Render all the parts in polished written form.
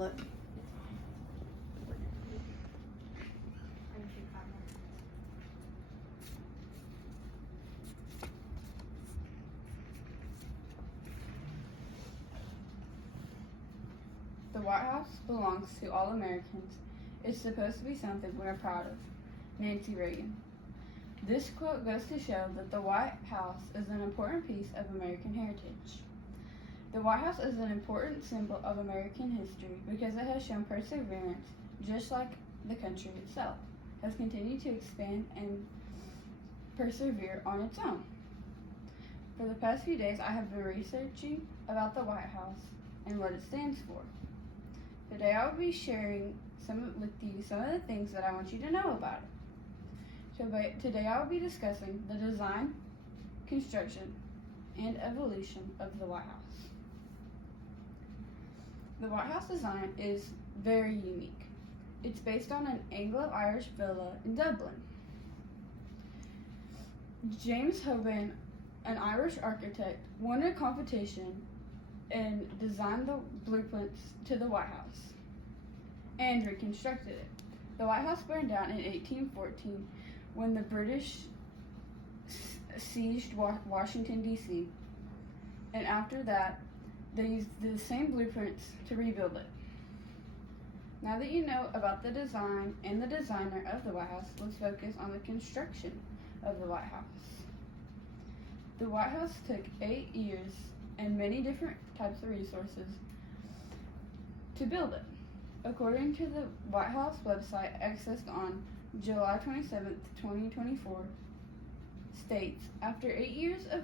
Look. The White House belongs to all Americans. It's supposed to be something we're proud of. Nancy Reagan. This quote goes to show that the White House is an important piece of American heritage. The White House is an important symbol of American history because it has shown perseverance, just like the country itself has continued to expand and persevere on its own. For the past few days, I have been researching about the White House and what it stands for. Today, I will be sharing with you some of the things that I want you to know about it. Today, I will be discussing the design, construction, and evolution of the White House. The White House design is very unique. It's based on an Anglo-Irish villa in Dublin. James Hoban, an Irish architect, won a competition and designed the blueprints to the White House and reconstructed it. The White House burned down in 1814 when the British sieged Washington, D.C. And after that, they used the same blueprints to rebuild it. Now that you know about the design and the designer of the White House, let's focus on the construction of the White House. The White House took 8 years and many different types of resources to build it. According to the White House website accessed on July 27, 2024, states, after 8 years of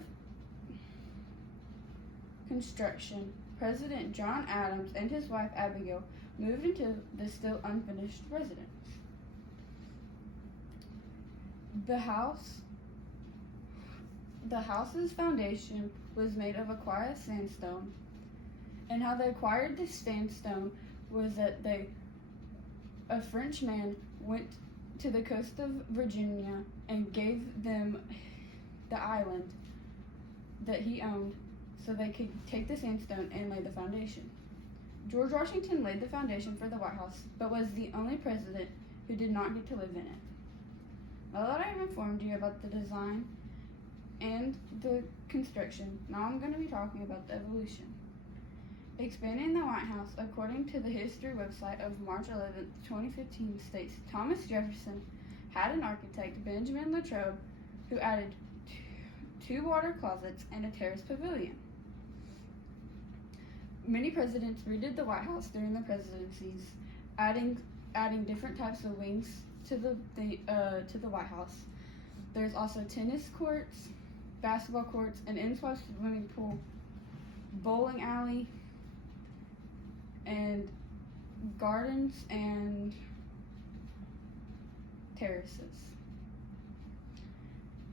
construction, President John Adams and his wife Abigail moved into the still unfinished residence. The house's foundation was made of aqueous sandstone, and how they acquired this sandstone was that a French man went to the coast of Virginia and gave them the island that he owned so they could take the sandstone and lay the foundation. George Washington laid the foundation for the White House, but was the only president who did not get to live in it. Now that I have informed you about the design and the construction, now I'm going to be talking about the evolution. Expanding the White House, according to the history website of March 11, 2015, states Thomas Jefferson had an architect, Benjamin Latrobe, who added two water closets and a terrace pavilion. Many presidents redid the White House during their presidencies, adding different types of wings to the White House. There's also tennis courts, basketball courts, an inside swimming pool, bowling alley, and gardens and terraces.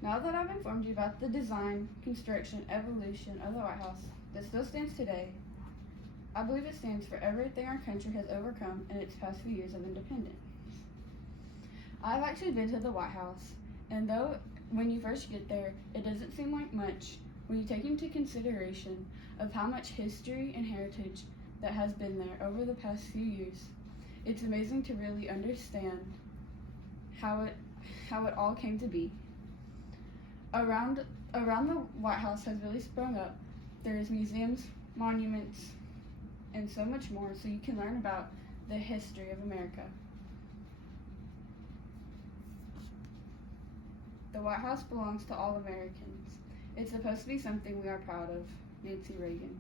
Now that I've informed you about the design, construction, evolution of the White House that still stands today, I believe it stands for everything our country has overcome in its past few years of independence. I've actually been to the White House, and though when you first get there, it doesn't seem like much, when you take into consideration of how much history and heritage that has been there over the past few years, it's amazing to really understand how it all came to be. Around the White House has really sprung up. There's museums, monuments, and so much more, so you can learn about the history of America. The White House belongs to all Americans. It's supposed to be something we are proud of. Nancy Reagan.